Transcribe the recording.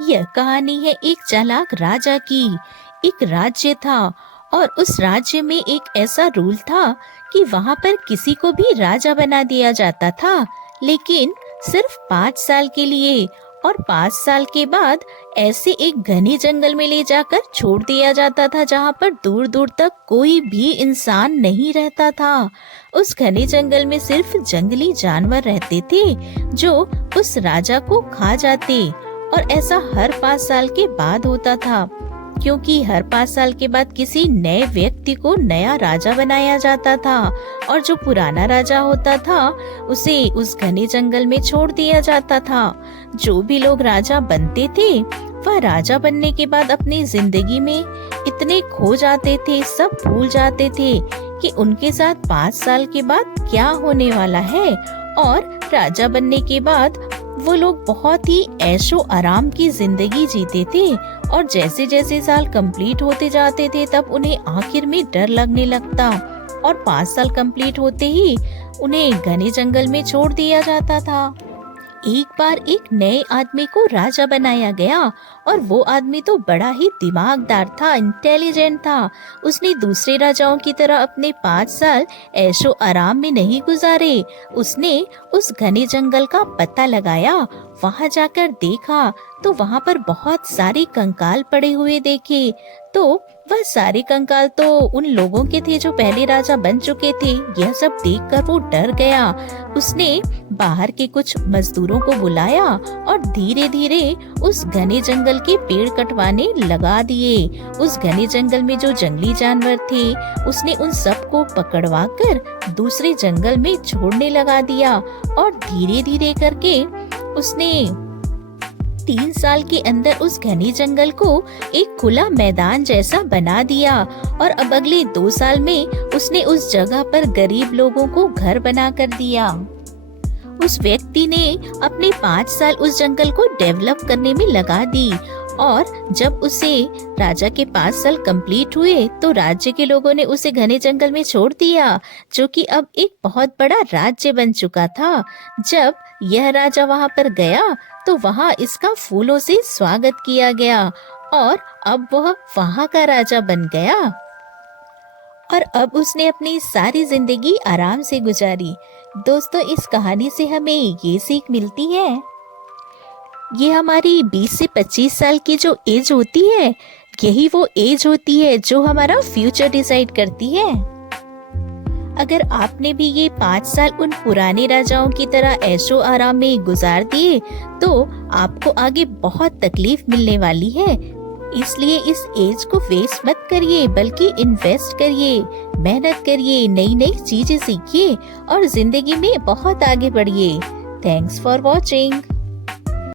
यह कहानी है एक चालाक राजा की। एक राज्य था और उस राज्य में एक ऐसा रूल था कि वहां पर किसी को भी राजा बना दिया जाता था, लेकिन सिर्फ 5 साल के लिए। और 5 साल के बाद ऐसे एक घने जंगल में ले जाकर छोड़ दिया जाता था जहां पर दूर दूर तक कोई भी इंसान नहीं रहता था। उस घने जंगल में सिर्फ जंगली जानवर रहते थे जो उस राजा को खा जाते। और ऐसा हर 5 साल के बाद होता था, क्योंकि हर 5 साल के बाद किसी नए व्यक्ति को नया राजा बनाया जाता था और जो पुराना राजा होता था उसे उस घने जंगल में छोड़ दिया जाता था। जो भी लोग राजा बनते थे वह राजा बनने के बाद अपनी जिंदगी में इतने खो जाते थे, सब भूल जाते थे कि उनके साथ 5 साल के बाद क्या होने वाला है। और राजा बनने के बाद वो लोग बहुत ही ऐशो आराम की जिंदगी जीते थे। और जैसे जैसे साल कंप्लीट होते जाते थे तब उन्हें आखिर में डर लगने लगता और 5 साल कंप्लीट होते ही उन्हें घने जंगल में छोड़ दिया जाता था। एक बार एक नए आदमी को राजा बनाया गया और वो आदमी तो बड़ा ही दिमागदार था, इंटेलिजेंट था। उसने दूसरे राजाओं की तरह अपने 5 साल ऐशो आराम में नहीं गुजारे। उसने उस घने जंगल का पता लगाया, वहां जाकर देखा तो वहां पर बहुत सारे कंकाल पड़े हुए देखे। तो वह सारे कंकाल तो उन लोगों के थे जो पहले राजा बन चुके थे। यह सब देखकर वो डर गया। उसने बाहर के कुछ मजदूरों को बुलाया और धीरे धीरे उस घने जंगल के पेड़ कटवाने लगा दिए। उस घने जंगल में जो जंगली जानवर थे उसने उन सबको पकड़वा कर दूसरे जंगल में छोड़ने लगा दिया। और धीरे धीरे करके उसने 3 साल के अंदर उस घने जंगल को एक खुला मैदान जैसा बना दिया। और अब अगले 2 साल में उसने उस जगह पर गरीब लोगों को घर बना कर दिया। उस व्यक्ति ने अपने 5 साल उस जंगल को डेवलप करने में लगा दी। और जब उसे राजा के 5 साल कंप्लीट हुए तो राज्य के लोगों ने उसे घने जंगल में छोड़ दिया, जो कि अब एक बहुत बड़ा राज्य बन चुका था। जब यह राजा वहां पर गया तो वहां इसका फूलों से स्वागत किया गया और अब वह वहां का राजा बन गया। और अब उसने अपनी सारी जिंदगी आराम से गुजारी। दोस्तों, इस कहानी से हमें ये सीख मिलती है, ये हमारी 20 से 25 साल की जो एज होती है यही वो एज होती है जो हमारा फ्यूचर डिसाइड करती है। अगर आपने भी ये 5 साल उन पुराने राजाओं की तरह ऐशो आराम में गुजार दिए तो आपको आगे बहुत तकलीफ मिलने वाली है। इसलिए इस एज को वेस्ट मत करिए, बल्कि इन्वेस्ट करिए, मेहनत करिए, नई नई चीजें सीखिए और जिंदगी में बहुत आगे बढ़िए। Thanks for watching.